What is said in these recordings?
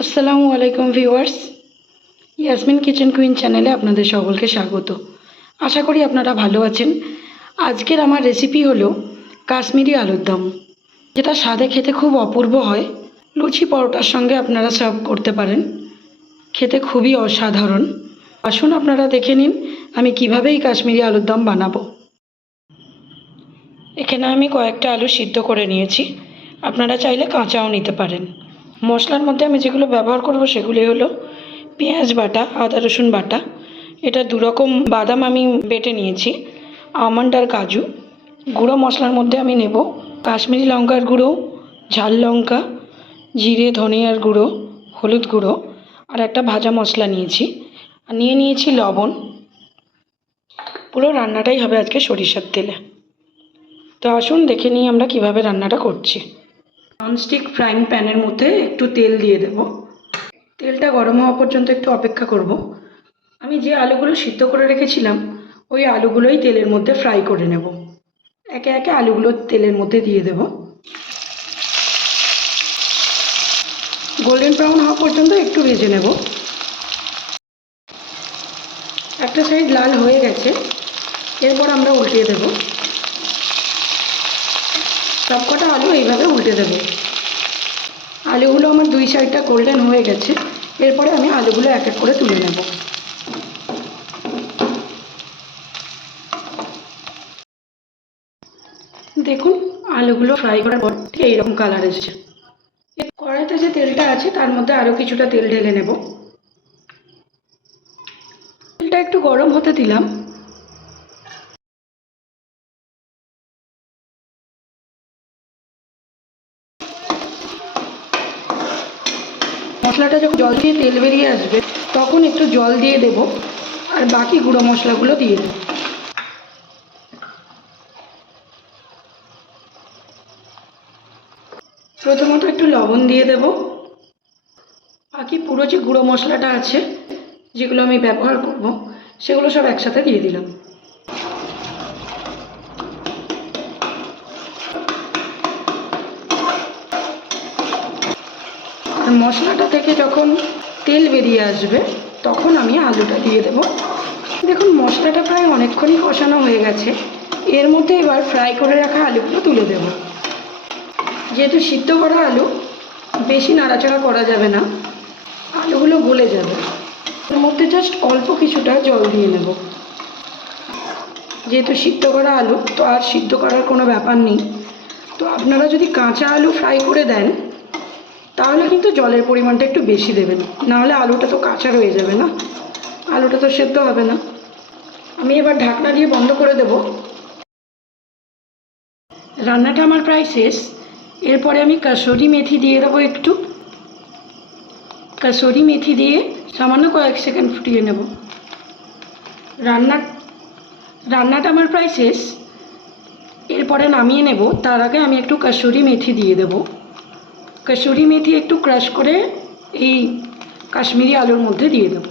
আসসালামু আলাইকুম viewers, Yasmin kitchen queen চ্যানেলে আপনাদের সকলকে স্বাগত। আশা করি আপনারা ভালো আছেন। আজকের আমার রেসিপি হলো কাশ্মীরি আলুর দম, যেটা স্বাদে খেতে খুব অপূর্ব হয়। লুচি পরোটার সঙ্গে আপনারা সার্ভ করতে পারেন, খেতে খুবই অসাধারণ। আসুন আপনারা দেখে নিন আমি কিভাবে এই কাশ্মীরি আলুর দম বানাবো। এখানে আমি কয়েকটা আলু সিদ্ধ করে নিয়েছি, আপনারা চাইলে কাঁচাও নিতে পারেন। মশলার মধ্যে আমি যেগুলো ব্যবহার করব সেগুলি হলো পেঁয়াজ বাটা, আদা রসুন বাটা, এটা 2 রকম বাদাম আমি বেটে নিয়েছি, আমন্ড আর কাজু। গুঁড়ো মশলার মধ্যে আমি নেব কাশ্মীরি লঙ্কার গুঁড়ো, ঝাল লঙ্কা, জিরে ধনিয়ার গুঁড়ো, হলুদ গুঁড়ো আর একটা ভাজা মশলা নিয়েছি, আর নিয়েছি লবণ। পুরো রান্নাটাই হবে আজকে সরিষার তেলে। তো আসুন দেখে নিই আমরা কিভাবে রান্নাটা করছি। ননস্টিক ফ্রাইং প্যানের মধ্যে একটু তেল দিয়ে দেব। তেলটা গরম হওয়া পর্যন্ত একটু অপেক্ষা করব। আমি যে আলুগুলো সিদ্ধ করে রেখেছিলাম ওই আলুগুলোই তেলের মধ্যে ফ্রাই করে নেব। একে একে আলুগুলো তেলের মধ্যে দিয়ে দেব। গোল্ডেন ব্রাউন হওয়া পর্যন্ত একটু ভেজে নেব। একটা সাইড লাল হয়ে গেছে, এরপর আমরা উল্টিয়ে দেব। সবকটা আলু এইভাবে উল্টে দেব। আলুগুলো আমার 2 সাইডটা গোল্ডেন হয়ে গেছে, এরপরে আমি আলুগুলো এক এক করে তুলে নেব। দেখুন আলুগুলো ফ্রাই করার পর ঠিক এইরকম কালার এসেছে। কড়াইতে যে তেলটা আছে তার মধ্যে আরও কিছুটা তেল ঢেলে নেব। তেলটা একটু গরম হতে দিলাম। মশলাটা যখন জল দিয়ে তেল বেরিয়ে আসবে তখন একটু জল দিয়ে দেব, আর বাকি গুঁড়ো মশলাগুলো দিয়ে দেব। প্রথমত একটু লবণ দিয়ে দেব। বাকি পুরো যে গুঁড়ো মশলাটা আছে যেগুলো আমি ব্যবহার করব সেগুলো সব একসাথে দিয়ে দিলাম। আর মশলাটা থেকে যখন তেল বেরিয়ে আসবে তখন আমি আলুটা দিয়ে দেব। দেখুন মশলাটা প্রায় অনেকক্ষণই কষানো হয়ে গেছে, এর মধ্যে এবার ফ্রাই করে রাখা আলুগুলো তুলে দেব। যেহেতু সিদ্ধ করা আলু, বেশি নাড়াচাড়া করা যাবে না, আলুগুলো গলে যাবে। এর মধ্যে জাস্ট অল্প কিছুটা জল দিয়ে নেব। যেহেতু সিদ্ধ করা আলু তো আর সিদ্ধ করার কোনো ব্যাপার নেই। তো আপনারা যদি কাঁচা আলু ফ্রাই করে দেন তাহলে কিন্তু জলের পরিমাণটা একটু বেশি দেবেন, নাহলে আলুটা তো কাঁচা রয়ে যাবে না, আলুটা তো সেদ্ধ হবে না। আমি এবার ঢাকনা দিয়ে বন্ধ করে দেব। রান্নাটা আমার প্রায় শেষ। এরপরে আমি কাসুরি মেথি দিয়ে দেবো একটু। কাসুরি মেথি দিয়ে সামান্য কয়েক সেকেন্ড ফুটিয়ে নেব। রান্নাটা আমার প্রায় শেষ। এরপরে নামিয়ে নেব, তার আগে আমি একটু কাসুরি মেথি দিয়ে দেব। কাসুরি মেথি একটু ক্রাশ করে এই কাশ্মীরি আলুর মধ্যে দিয়ে দেব।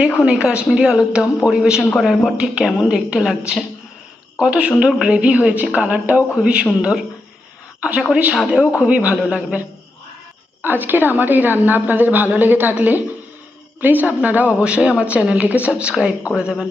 দেখুন এই কাশ্মীরি আলুর দম পরিবেশন করার পর ঠিক কেমন দেখতে লাগছে। কত সুন্দর গ্রেভি হয়েছে, কালারটাও খুবই সুন্দর। আশা করি স্বাদেও খুবই ভালো লাগবে। আজকের আমার এই রান্না আপনাদের ভালো লেগে থাকলে প্লিজ আপনারা অবশ্যই আমার চ্যানেলটিকে সাবস্ক্রাইব করে দেবেন।